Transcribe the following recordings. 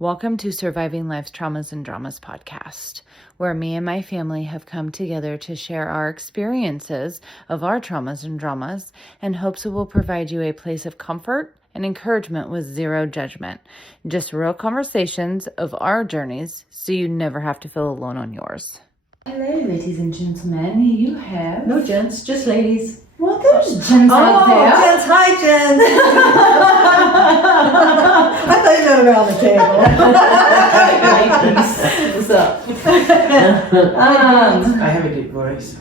Welcome to Surviving Life's Traumas and Dramas podcast, where me and my family have come together to share our experiences of our traumas and dramas and hopes it will provide you a place of comfort and encouragement with zero judgment. Just real conversations of our journeys so you never have to feel alone on yours. Hello, ladies and gentlemen. You have... No gents, just ladies. Well, there's gents out there. Gents, hi Jen. I thought you were around the table. What's up? I have a deep voice.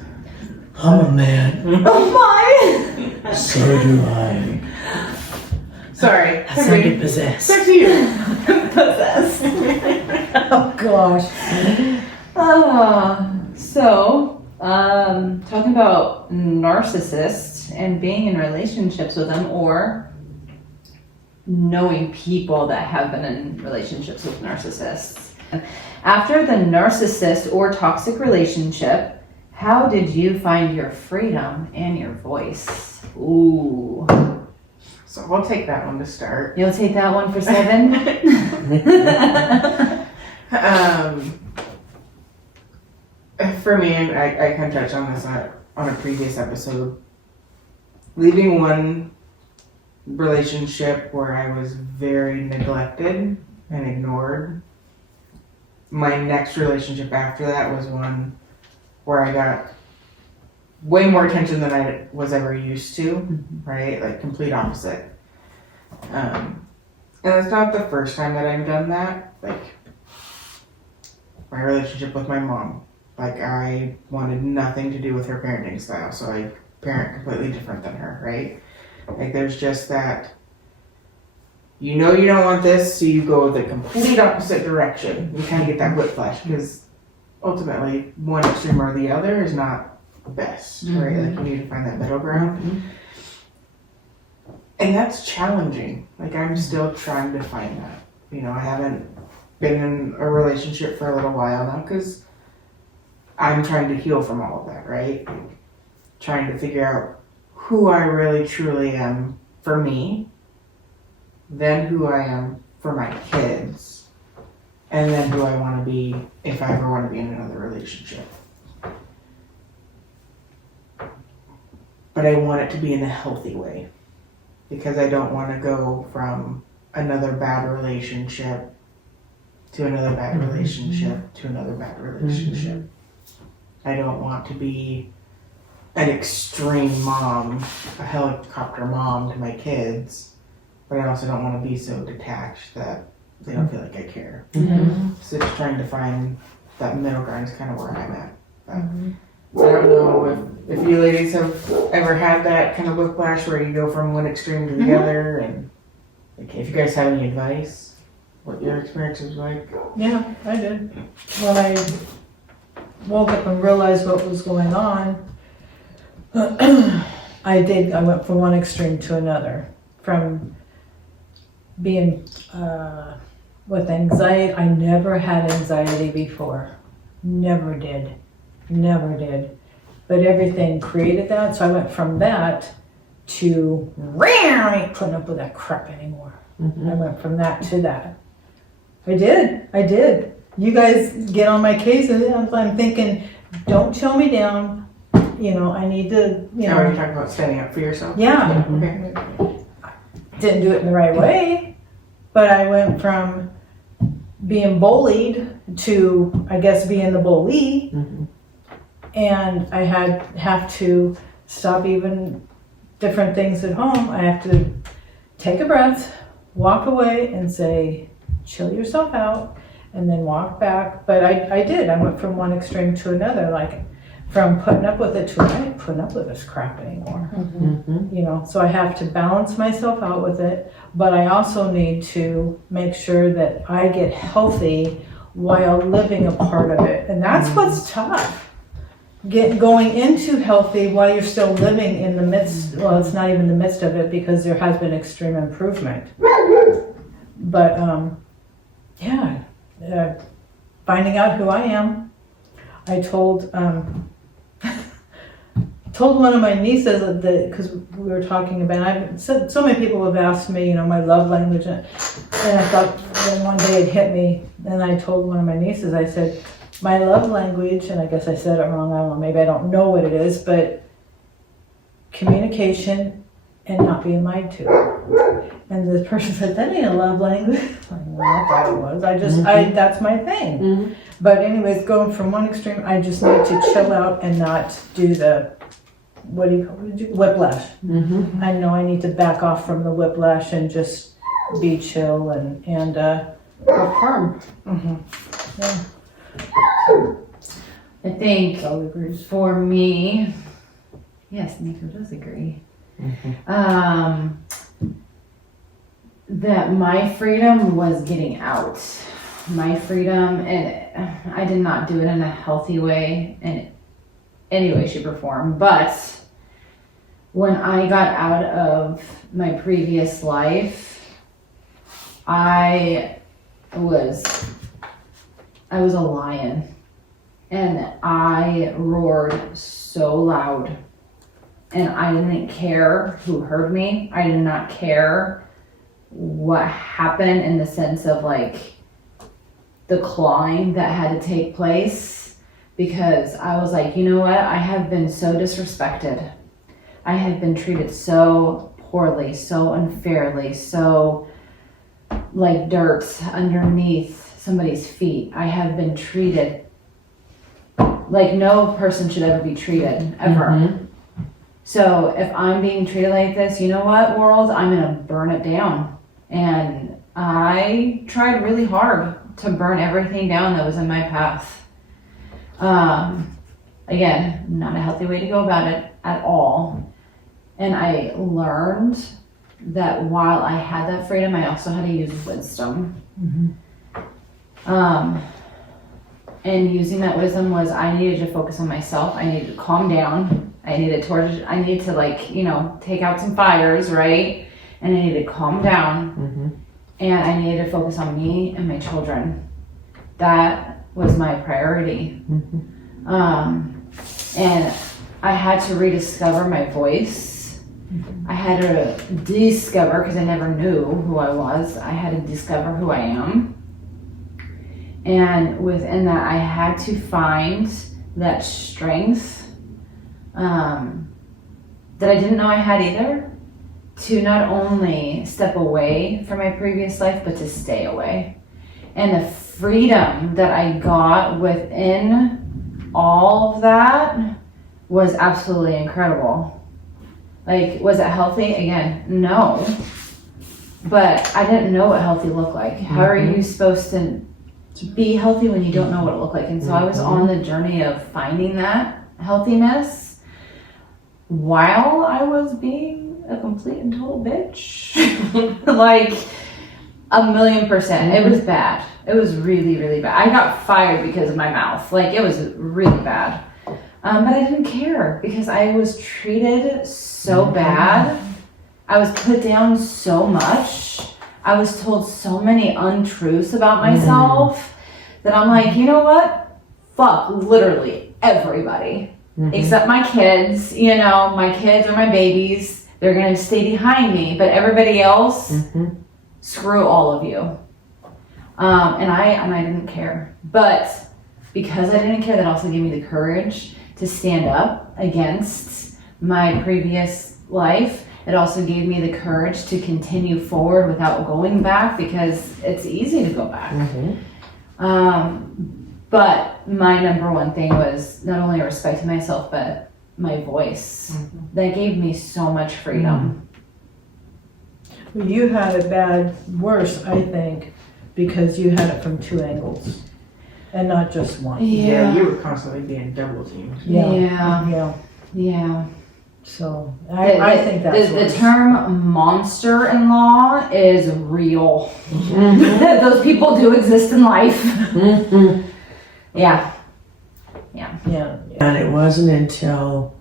I'm a man. Oh my! So do I. Sorry. I sounded possessed. Back to you. Possessed. Oh gosh. Talking about narcissists and being in relationships with them, or knowing people that have been in relationships with narcissists. After the narcissist or toxic relationship, how did you find your freedom and your voice? Ooh. So we'll take that one to start. You'll take that one for 7? For me, I kind of touched on this on a previous episode. Leaving one relationship where I was very neglected and ignored. My next relationship after that was one where I got way more attention than I was ever used to, right? Like complete opposite. And it's not the first time that I've done that. Like my relationship with my mom. Like I wanted nothing to do with her parenting style, so I parent completely different than her, right? Like there's just that, you know you don't want this, so you go the complete opposite direction. You kind of get that whiplash because ultimately one extreme or the other is not best, right? Like you need to find that middle ground. And that's challenging. Like I'm still trying to find that. You know, I haven't been in a relationship for a little while now because I'm trying to heal from all of that, right? Trying to figure out who I really truly am for me, then who I am for my kids, and then who I want to be if I ever want to be in another relationship. But I want it to be in a healthy way because I don't want to go from another bad relationship to another bad relationship to another bad relationship. I don't want to be an extreme mom, a helicopter mom to my kids, but I also don't want to be so detached that they don't feel like I care. So just trying to find that middle ground is kind of where I'm at. But I don't know if you ladies have ever had that kind of whiplash where you go from one extreme to the other, and like, if you guys have any advice, what your experience was like. Yeah, I did. When I woke up and realized what was going on, I went from one extreme to another. From being with anxiety, I never had anxiety before. Never did. But everything created that, so I went from that to I ain't putting up with that crap anymore. I went from that to that. I did. You guys get on my case, and I'm thinking, don't chill me down. You know, I need to, Now are you talking about standing up for yourself? Yeah. Okay. Didn't do it in the right way, but I went from being bullied to, I guess, being the bully. And I have to stop even different things at home. I have to take a breath, walk away and say, chill yourself out, and then walk back. But I did. I went from one extreme to another, like from putting up with it to I ain't putting up with this crap anymore. You know, so I have to balance myself out with it, but I also need to make sure that I get healthy while living a part of it. And that's what's tough. Going into healthy while you're still living in the midst, well, it's not even the midst of it because there has been extreme improvement. But finding out who I am, I told one of my nieces that, because we were talking about, so many people have asked me, you know, my love language, and I thought, then one day it hit me, and I told one of my nieces, I said, my love language, and I guess I said it wrong, I don't know, maybe I don't know what it is, but communication and not being lied to. And the person said, that ain't a love language. Well, I thought it was. That's my thing. Mhm. But anyways, going from one extreme, I just need to chill out and not do the, what do you call it? Whiplash. Mhm. I know I need to back off from the whiplash and just be chill and Affirm. yeah, I think all agrees. for me, yes, Nico does agree. That my freedom was getting out. My freedom, and I did not do it in a healthy way in any way, shape, or form. But when I got out of my previous life, I was a lion. And I roared so loud. And I didn't care who heard me. I did not care what happened in the sense of like the clawing that had to take place. Because I was like, you know what? I have been so disrespected. I have been treated so poorly, so unfairly, so like dirt underneath somebody's feet. I have been treated like no person should ever be treated, ever. Mhm. So if I'm being treated like this, you know what, world? I'm gonna burn it down. And I tried really hard to burn everything down that was in my path. Again, not a healthy way to go about it at all. And I learned that while I had that freedom, I also had to use wisdom. And using that wisdom was I needed to focus on myself. I needed to calm down. I needed to like, you know, take out some fires, right? And I needed to calm down. And I needed to focus on me and my children. That was my priority. And I had to rediscover my voice. I had to discover, because I never knew who I was, I had to discover who I am. And within that, I had to find that strength that I didn't know I had either, to not only step away from my previous life, but to stay away. And the freedom that I got within all of that was absolutely incredible. Like, was it healthy? Again, no. But I didn't know what healthy looked like. How are you supposed to be healthy when you don't know what it looked like? And so I was on the journey of finding that healthiness while I was being a complete and total bitch. Like 1,000,000%. It was bad. It was really, really bad. I got fired because of my mouth. Like, it was really bad. But I didn't care because I was treated so bad. I was put down so much. I was told so many untruths about myself that I'm like, you know what? Fuck literally everybody. Except my kids. You know, my kids are my babies. They're going to stay behind me. But everybody else, screw all of you. And I didn't care. But because I didn't care, that also gave me the courage to stand up against my previous life. It also gave me the courage to continue forward without going back, because it's easy to go back. But my number one thing was not only respecting myself, but my voice. That gave me so much freedom. Well, you had it worse, I think, because you had it from two angles and not just one. Yeah, you were constantly being double teamed. Yeah. So I think that's the term monster-in-law is real. Those people do exist in life. Yeah. And it wasn't until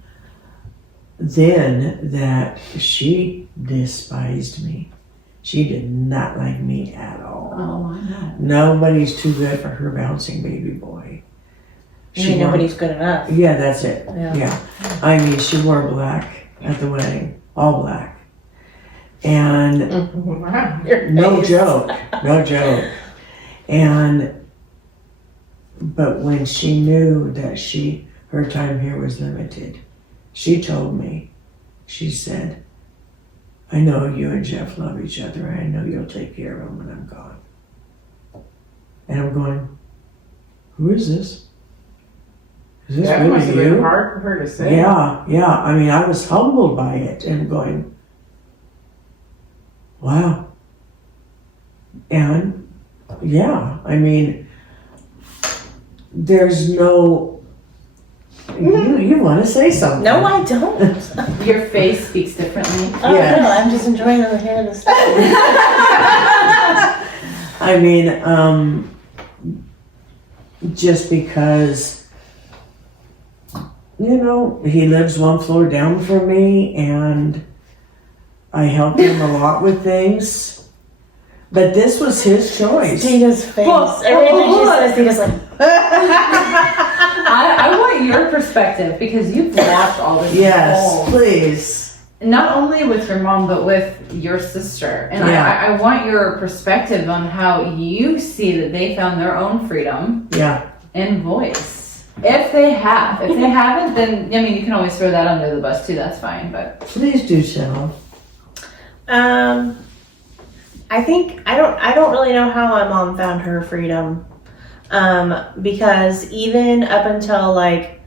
then that she despised me. She did not like me at all. Oh, I know. Nobody's too good for her bouncing baby boy. nobody's good enough. Yeah, that's it. Yeah. Yeah. I mean, she wore black at the wedding, all black. And Wow, your no face. joke. But when she knew that her time here was limited, she told me, she said, I know you and Jeff love each other. I know you'll take care of him when I'm gone. And I'm going, who is this? Is this That really must have been you? hard for her to say. Yeah. I mean, I was humbled by it and going, wow. And yeah, I mean, there's no. You want to say something? No, I don't. Your face speaks differently. Oh, Yes. no, I'm just enjoying hearing the story. I mean, just because, he lives one floor down from me and I help him a lot with things. But this was his choice. Tina's face. Everything she says, Tina's like, I want your perspective because you've watched all this. Yes, please. Not only with your mom, but with your sister. And Yeah. I want your perspective on how you see that they found their own freedom Yeah. and voice. If they have. If they haven't, then, I mean, you can always throw that under the bus too. That's fine. But Please do tell. I think I don't really know how my mom found her freedom. Because even up until like,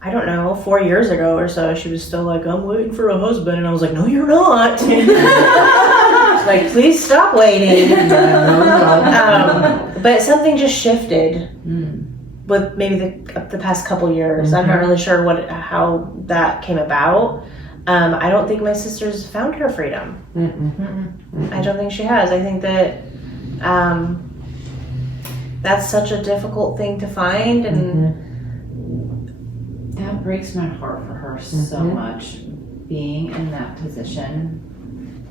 I don't know, 4 years ago or so, she was still like, I'm waiting for a husband. And I was like, no, you're not. Like, please stop waiting. But something just shifted with maybe the past couple years. I'm not really sure how that came about. I don't think my sister's found her freedom. I don't think she has. I think that that's such a difficult thing to find, and that breaks my heart for her so much. Being in that position,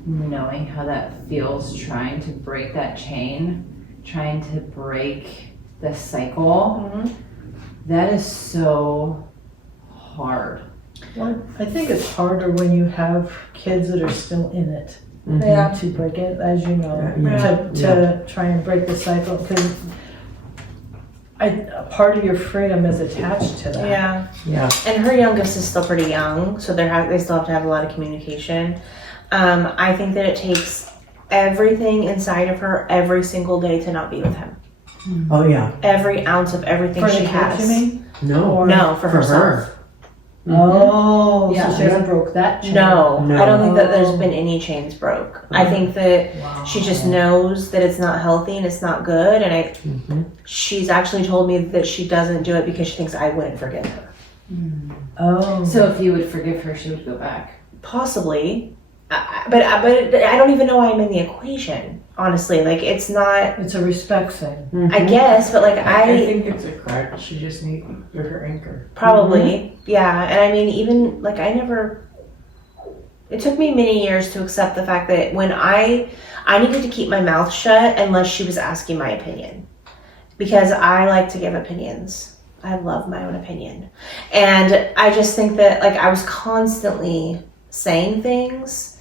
knowing how that feels, trying to break that chain, trying to break the cycle. That is so hard. Well, I think it's harder when you have kids that are still in it. Yeah. To break it, as you know, Yeah. to try and break the cycle, because a part of your freedom is attached to that. yeah. And her youngest is still pretty young, so they still have to have a lot of communication. I think that it takes everything inside of her every single day to not be with him. Oh yeah. Every ounce of everything For she the has. kids, you mean? No. No, for herself. her. Oh, Yeah, so she they hasn't broke that chain. No, No. I don't think that there's Oh. been any chains broke. I think that she just knows that it's not healthy and it's not good, and she's actually told me that she doesn't do it because she thinks I wouldn't forgive her. Oh. So if you would forgive her, she would go back. Possibly, but I don't even know I'm in the equation. Honestly, like it's not. It's a respect thing. I guess, but like I think it's a crutch. She just needs her anchor. probably, yeah. And I mean, even like it took me many years to accept the fact that when I needed to keep my mouth shut unless she was asking my opinion, because I like to give opinions. I love my own opinion, and I just think that like I was constantly saying things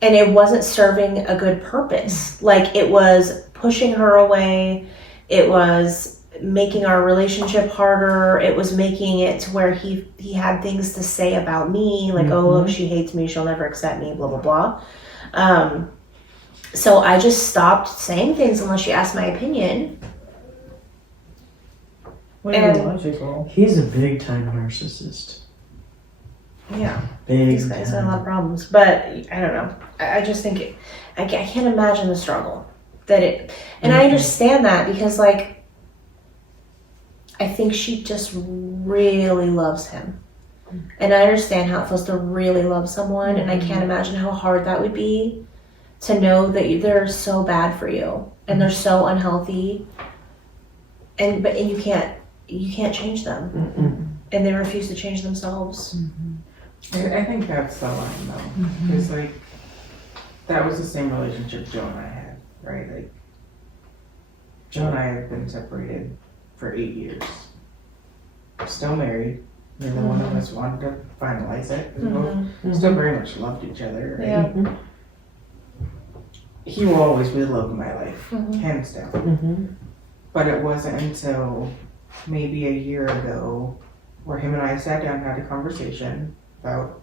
and it wasn't serving a good purpose. Like it was pushing her away. It was making our relationship harder. It was making it to where he had things to say about me, like, oh, look, she hates me, she'll never accept me, blah, blah, blah. So I just stopped saying things unless she asked my opinion. Logical. He's a big time narcissist. Yeah, Big these guys have a lot of time. problems. But I don't know. I just think I can't imagine the struggle that it, and I understand that because like, I think she just really loves him. And I understand how it feels to really love someone, and I can't imagine how hard that would be to know that they're so bad for you and they're so unhealthy, and you can't change them, and they refuse to change themselves. I think that's the line though, because like that was the same relationship Joe and I had, right? Like Joe and I have been separated for 8 years, still married. Neither one of us wanted to finalize it. We both still very much loved each other. Right? Yeah. He will always be the love of my life, hands down. But it wasn't until maybe a year ago where him and I sat down and had a conversation about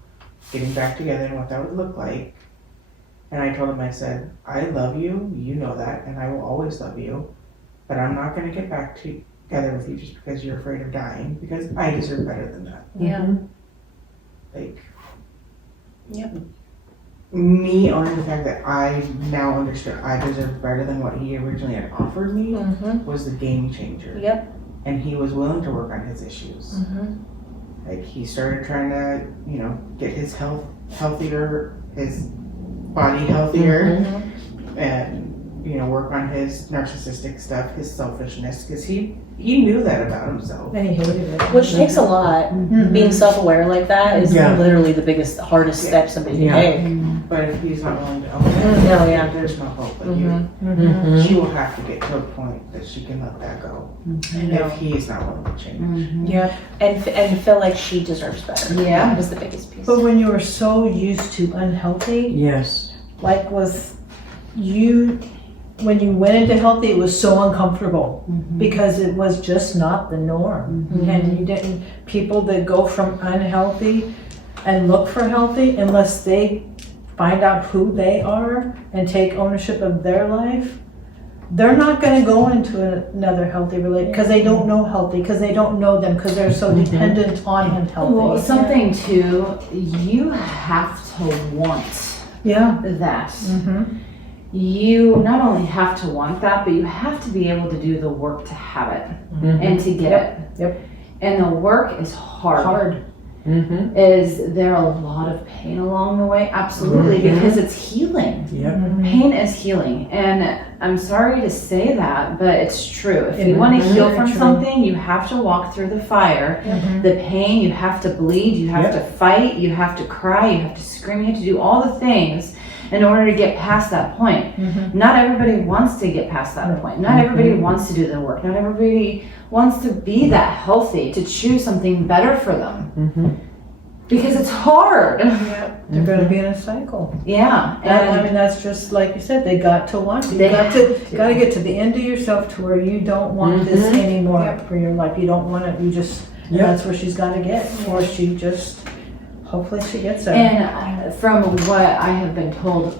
getting back together and what that would look like. And I told him, I said, I love you, you know that, and I will always love you, but I'm not going to get back together with you just because you're afraid of dying, because I deserve better than that. Yeah. Like, Yep. me owning the fact that I now understood I deserve better than what he originally had offered me Mm-hmm. was the game changer. Yep. And he was willing to work on his issues. Mm-hmm. Like, he started trying to, get his health healthier, his body healthier, and, work on his narcissistic stuff, his selfishness, because he knew that about himself. And he hated it. Which takes a lot. Being self-aware like that is Yeah. literally the biggest, hardest step somebody can Yeah. take. But if he's not willing to own it, Oh, yeah. there's no hope. Like, Mm-hmm. she will have to get to a point that she can let that go. I know. If he is not willing to change. Yeah. And feel like she deserves better. Yeah. Was the biggest piece. But when you were so used to unhealthy, Yes. like with you, when you went into healthy, it was so uncomfortable because it was just not the norm. And you didn't, people that go from unhealthy and look for healthy, unless they find out who they are and take ownership of their life, they're not going to go into another healthy relationship because they don't know healthy, because they don't know them, because they're so dependent on unhealthy. Well, something too, you have to want Yeah. that. Mm-hmm. You not only have to want that, but you have to be able to do the work to have it and to get it. Yep. And the work is hard. Mm-hmm. Is there a lot of pain along the way? Absolutely, because it's healing. Yep. Pain is healing. And I'm sorry to say that, but it's true. If you want to is heal very from true. something, you have to walk through the fire. The pain, you have to bleed, you have to fight, you have to cry, you have to scream, you have to do all the things in order to get past that point. Not everybody wants to get past that point. Not everybody wants to do the work. Not everybody wants to be that healthy, to choose something better for them. Because it's hard. Yep. They're going to be in a cycle. Yeah. And I And mean, that's just like you said, they got to want to. You got to get to the end of yourself to where you don't want this anymore for your life. You don't want it. You just, and that's where she's got to get. Or she just, hopefully she gets there. And from what I have been told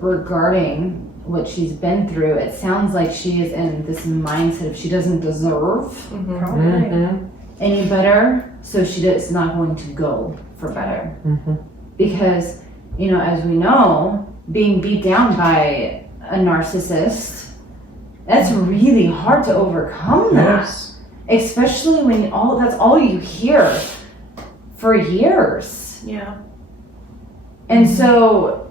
regarding what she's been through, it sounds like she is in this mindset of she doesn't deserve Probably. any better, so she is not going to go for better. Because, as we know, being beat down by a narcissist, that's really hard to overcome that. Especially when that's all you hear for years. Yeah. And so,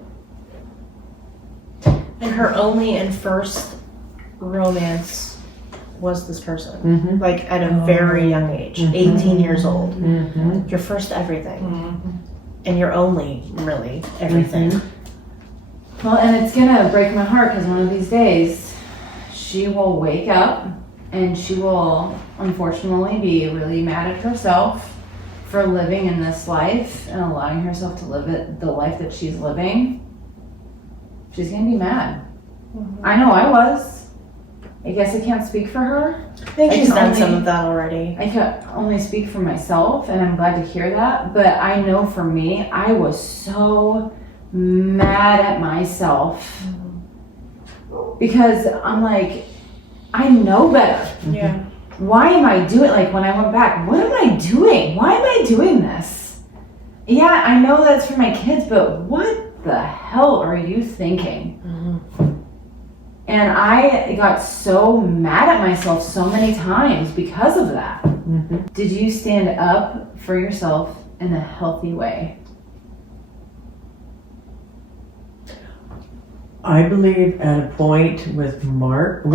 And her only and first romance was this person. Like at a very young age, 18 years old. Your first everything. And your only, really, everything. well, and it's gonna break my heart because one of these days she will wake up and she will unfortunately be really mad at herself for living in this life and allowing herself to live the life that she's living. She's gonna be mad. I know I was. I guess I can't speak for her. I think I she's can done only- some of that already. I can only speak for myself, and I'm glad to hear that. But I know for me, I was so mad at myself because I'm like, I know better. Yeah. Why am I doing, like when I went back, what am I doing? Why am I doing this? Yeah, I know that's for my kids, but what the hell are you thinking? And I got so mad at myself so many times because of that. Did you stand up for yourself in a healthy way? I believe at a point with Go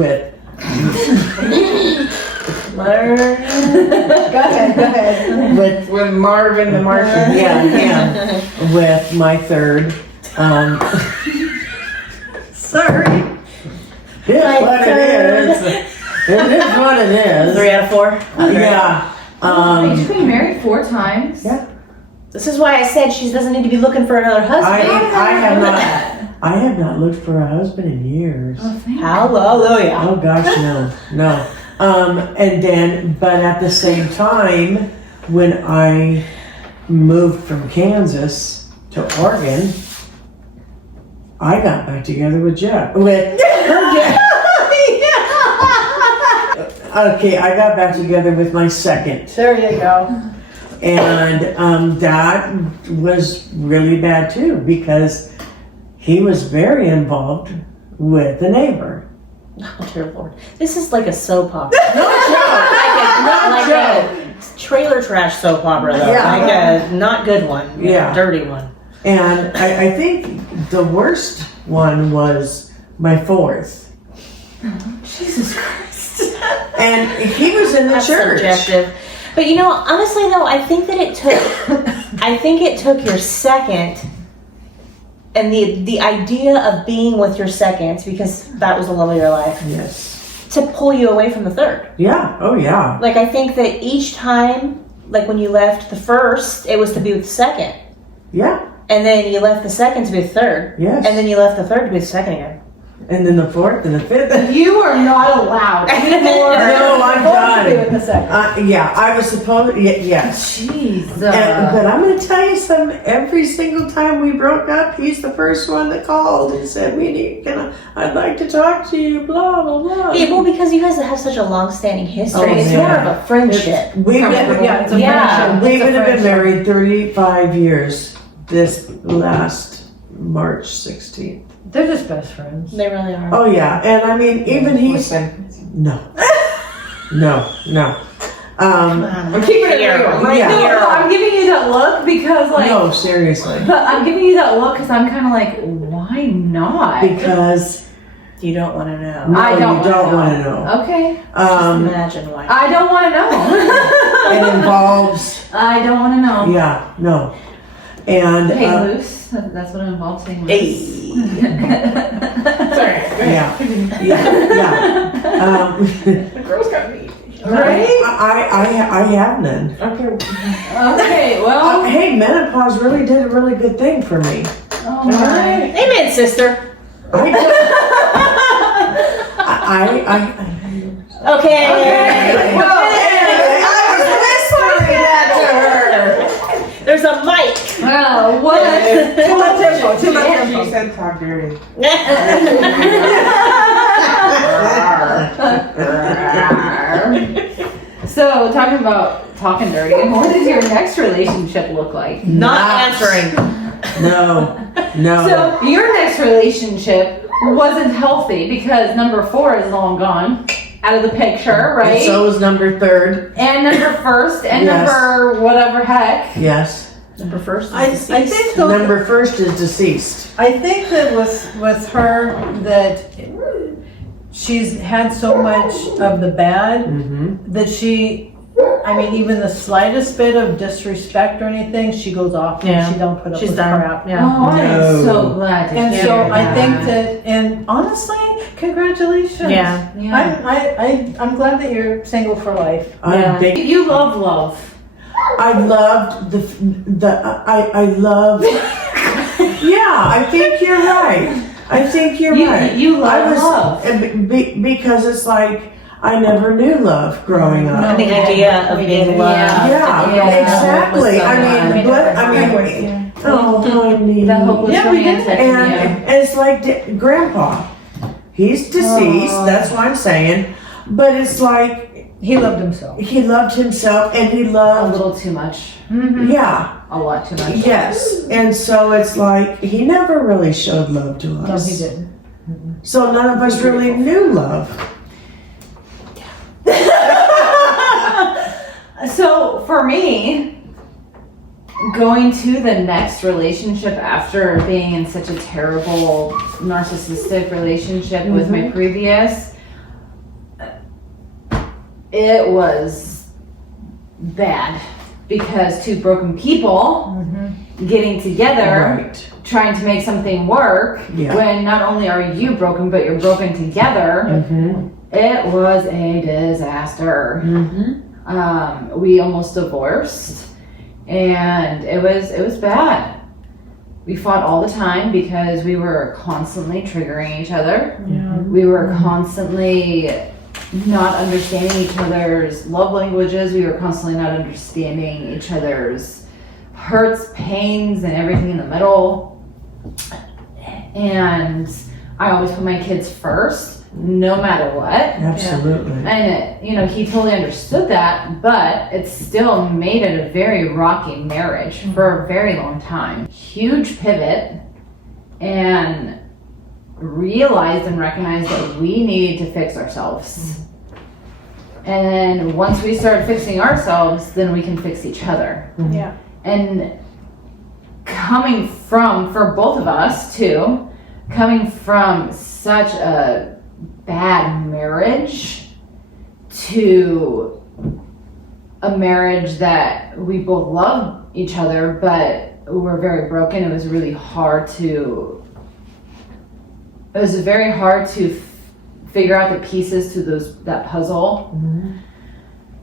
ahead. With Marvin the Martian. with my third. Sorry. It's what it is. It is what it is. 3 out of 4. Yeah. You've been married 4 times. Yeah. This is why I said she doesn't need to be looking for another husband. I have not. I have not looked for a husband in years. Hallelujah. Oh gosh, no. And then, but at the same time, when I moved from Kansas to Oregon, I got back together with Jeff. With her Jeff. Okay, I got back together with my second. There you go. And that was really bad too, because he was very involved with the neighbor. Oh, dear Lord. This is like a soap opera. No joke. A trailer trash soap opera, though. Yeah. Like a not good one. Yeah. A dirty one. And I think the worst one was my fourth. Jesus Christ. And he was in the That's church. subjective. But you know, honestly though, I think it took your second and the idea of being with your second, because that was the love of your life, Yes. to pull you away from the third. Yeah. Oh yeah. Like, I think that each time, like when you left the first, it was to be with the second. Yeah. And then you left the second to be the third. Yes. And then you left the third to be the second again. And then the fourth and the fifth. You are not allowed anymore. No, I'm Supposed to be done. with the second. Yeah, I was supposed. Yes. Jeez. But I'm going to tell you something. Every single time we broke up, he's the first one that called and said, I'd like to talk to you, blah, blah, blah. Yeah, well, because you guys have such a long-standing history. Oh, it's man. more of a friendship. We would Yeah, it's a Yeah. friendship. we It's a would have been friendship. married 35 years this last March 16th. They're just best friends. They really are. Oh, yeah. And I mean, even he's. No. No. I'm keeping it real. Right Yeah. here. No, I'm giving you that look because, like, No, seriously. but I'm giving you that look because I'm kind of like, why not? Because You don't want to know. no, I don't you don't wanna want to know. Okay. Just imagine why. I don't want to know. It involves. I don't want to know. Yeah, no. And Hey, loose. That's what it involves. Saying loose. Hey. yeah. The girls got me. Right? I have none. Okay. Well. Hey, menopause really did a really good thing for me. Oh my. Amen, sister. Okay. Well, anyway, I was whispering that to her. There's a mic. Well, what? Too much info. Too much She info. said talk dirty. So, talking about talking dirty, what does your next relationship look like? Not answering. No. So, your next relationship wasn't healthy because number 4 is long gone out of the picture, right? And so was number 3rd. And number 1st and Yes. number whatever heck. Yes. Number first. I think though, Number 1st is deceased. I think that with her that she's had so much of the bad Mm-hmm. that she, I mean, even the slightest bit of disrespect or anything, she goes off Yeah. and she don't put up She's with done. crap. Yeah. Oh, I am No. so glad to And hear so I that. think that, and honestly, congratulations. Yeah. Yeah. I'm glad that you're single for life. I'm big. You love love. I loved I love. Yeah, I think you're right. I think you're right. You love I was, love. because it's like I never knew love growing up. And the idea of being loved. Yeah, Yeah. exactly. So I mean, much. oh, honey. The hopeless Yeah, we did. romantic. And it's like Grandpa. He's deceased. That's what I'm saying. But it's like He loved himself. he loved himself, and he A loved. little too much. Yeah. A lot too much. Yes. And so it's like he never really showed love to No, us. he didn't. So none of us really knew love. So for me, going to the next relationship after being in such a terrible narcissistic relationship with my previous, it was bad because two broken people getting together, Right. trying to make something work, Yeah. when not only are you broken, but you're broken together. Mm-hmm. It was a disaster. Mm-hmm. We almost divorced, and it was bad. We fought all the time because we were constantly triggering each other. Yeah. We were constantly not understanding each other's love languages. We were constantly not understanding each other's hurts, pains, and everything in the middle. And I always put my kids first, no matter what. Absolutely. And he totally understood that, but it still made it a very rocky marriage for a very long time. Huge pivot, and realized and recognized that we needed to fix ourselves. And once we started fixing ourselves, then we can fix each other. Yeah. And coming from, for both of us too, coming from such a bad marriage to a marriage that we both love each other, but we're very broken. It was really hard to figure out the pieces to that puzzle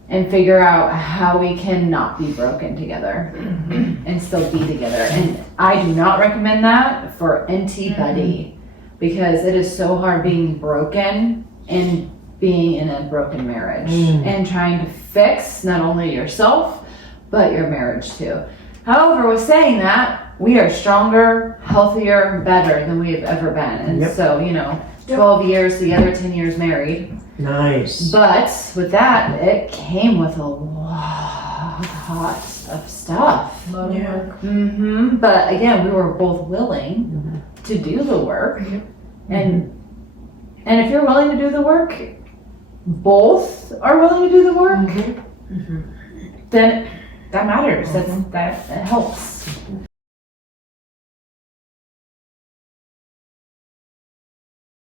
and figure out how we can not be broken together and still be together. And I do not recommend that for anybody because it is so hard being broken and being in a broken marriage and trying to fix not only yourself but your marriage too. However, with saying that, we are stronger, healthier, better than we have ever been. And so, 12 years together, 10 years married. Nice. But with that, it came with a lot of stuff. Yeah. But again, we were both willing to do the work. And if you're willing to do the work, both are willing to do the work, then that matters. That helps.